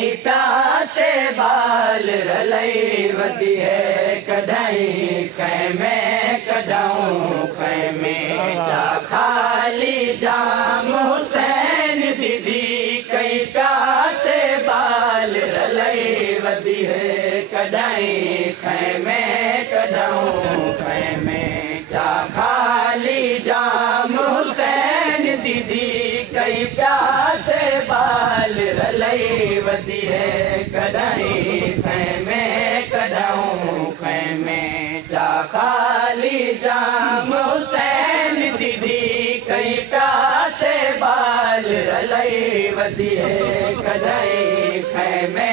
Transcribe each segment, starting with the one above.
कई प्यासे बाल रलई वदी है कढ़ाई खैमे कढाऊं खैमे चा खाली जाम हुसैन दीदी कई प्यासे बाल रलई वदी है कढ़ाई खैमे कढाऊं खैमे चा खाली जाम हुसैन दीदी कई प्यासे बाल रलई वदी है कढ़ाई खैमे कढाऊं खैमे चा खाली जाम हुसैन दीदी कई प्यासे बाल रलई वदी है कढ़ाई खैमे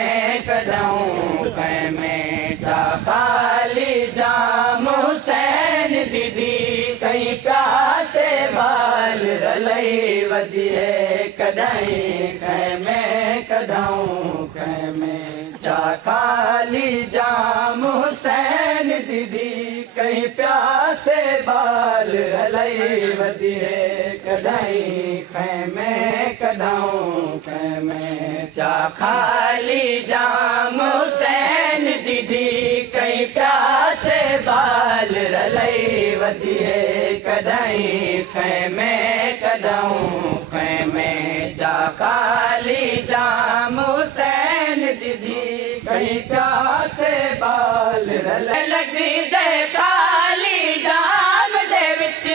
कढाऊं खैमे चा खाली जाम हुसैन दीदी कई प्यासे बाल रलई वदी है कढ़ाई खैमे कढाऊं खैमे चा खाली जाम हुसैन दीदी कई प्यासे बाल रलई वदी है कढ़ाई खैमे कढाऊं खैमे चा खाली जाम हुसैन दीदी कई प्यासे बाल रलई वदी है कढ़ाई खैमे कढाऊं खैमे चा खाली जाम हुसैन दीदी कई प्यासे बाल रलई लगी दे खाली जाम दे विच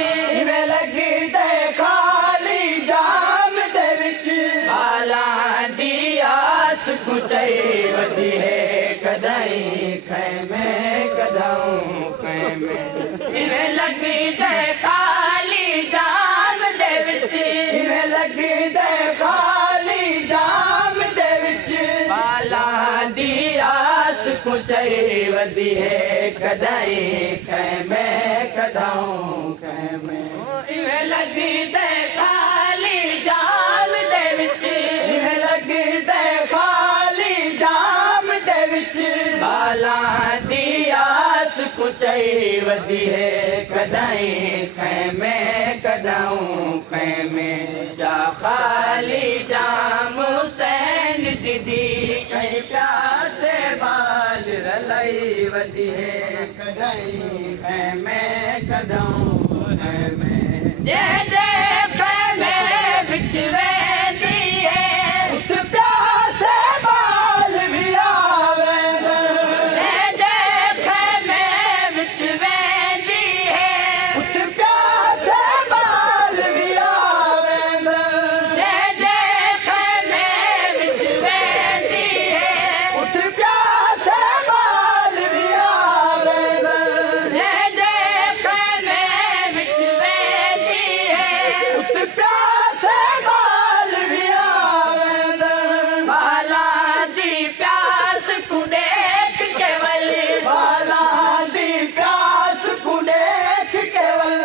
इवें लगी दे खाली जाम दे विच बालां दी आस कुचई वदी है कढ़ाई खैमे कढाऊं खैमे इवें लगी दे खाली जाम दे विच इवें लगी दे खाली जाम दे विच बालां दी आस कुचई वदी है कढ़ाई खैमे कढाऊं खैमे इवें लगी दे खाली जाम दे विच इवें लगी दे खाली जाम दे विच बालां दी आस कुचई वदी है कढ़ाई खैमे कढाऊं खैमे चा खाली जाम हुसैन दीदी कई प्यासे बाल रलई वदी है कढ़ाई खैमे कढाऊं खैमे जय जय खैमे विच वेंदी है उठ प्यासे बाल भी आवेंदे जय जय खैमे विच वेंदी है उठ प्यासे बाल भी आवेंदे जय जय खैमे विच वेंदी है उठ प्यासे बाल भी आवेंदे जय जय खैमे विच वेंदी है उठ प्यासे बाल भी आवेंदे बालां दी प्यास कु देख केवल बालां दी प्यास कु देख केवल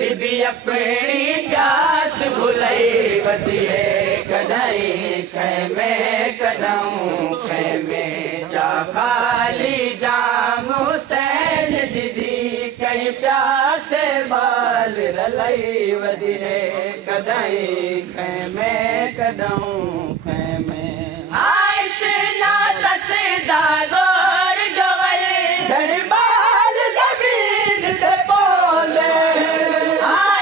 बीबी अपनी प्यास भुलई वदी है कढ़ाई खैमे कढाऊं खैमे चा खाली जाम हुसैन दीदी कई प्यासे बाल रलई वदी है कढ़ाई खैमे कढाऊं खैमे इतना तसदा जोर जोवल झड़ बाल जमीन ते पौंदे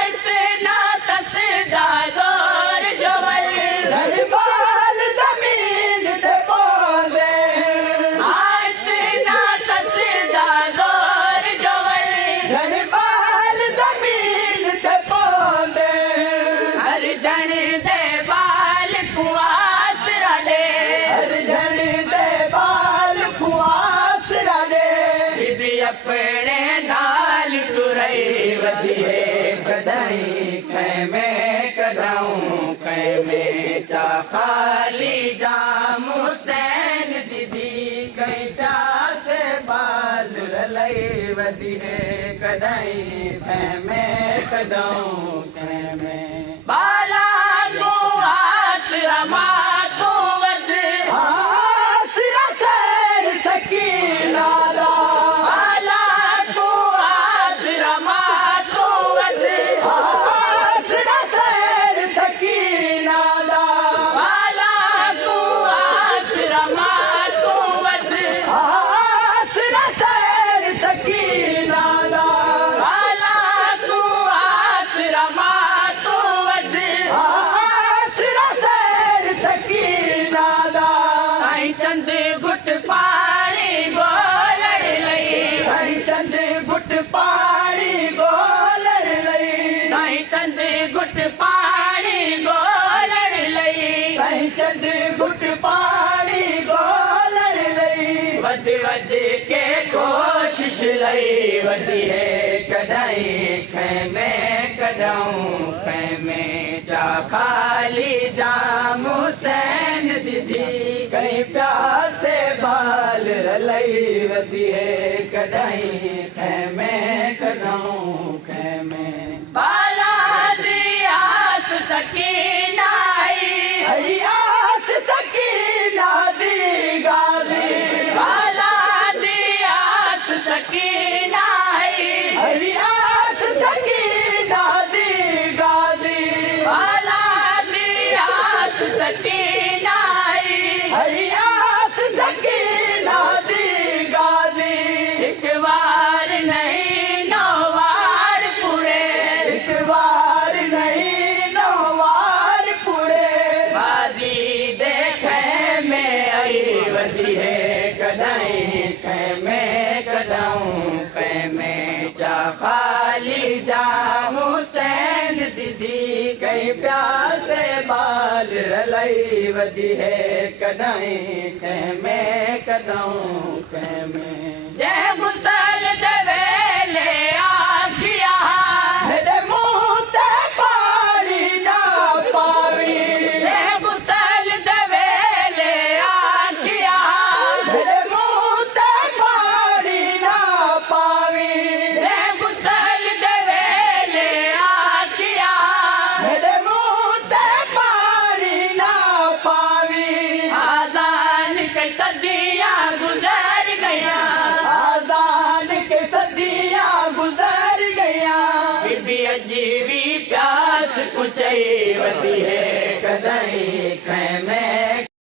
इतना तसदा जोर जोवल झड़ बाल जमीन ते पौंदे इतना तसदा जोर जोवल झड़ बाल जमीन ते पौंदे हर जण दे बाल कुआस रडे हर जण दे बाल कुआस रडे बीबी अपने नाल तुरई वदी है कढ़ाई खैमे कढाऊं खैमे चा खाली जाम हुसैन दीदी कई प्यासे बाल रलई वदी है कढ़ाई खैमे कढाऊं खैमे बाला को आसरा मा तो वद आसरा सैन सकीना दा बाला को आसरा मा तो वद आसरा सैन सकीना दा बाला को आसरा वधी है कॾहिं खैमे कढऊं खैमे जा खाली जाम हुसैन दीदी कहीं प्यासे बाल रलई वधी है कॾहिं खैमे कढऊं खैमे बाला दी आस सकीना आई आस सकीना दी गादी बाला दी आस सकीना आई आस सकीना दी गादी बाला दी आस सकीना आई आस सकीना दी गादी एक बार नहीं नौ बार पूरे एक बार नहीं नौ बार पूरे बाजी देखे में आई वधी है कॾहिं खैमे कढऊं खैमे जा खाली जाम हुसैन दीदी कहीं प्यासे बाल रलई वधी है कॾहिं खैमे कढऊं खैमे जय मुसल दवेले आखिया मेरे मुंह ते पानी ना पावी जय मुसल दवेले आखिया मेरे मुंह ते पानी ना पावी जय मुसल दवेले आखिया मेरे मुंह ते पानी ना पावी आजान के सदियां गुजर गया आजान के सदियां गुजर गया फिर भी अजीबी प्यास कुछ वधी है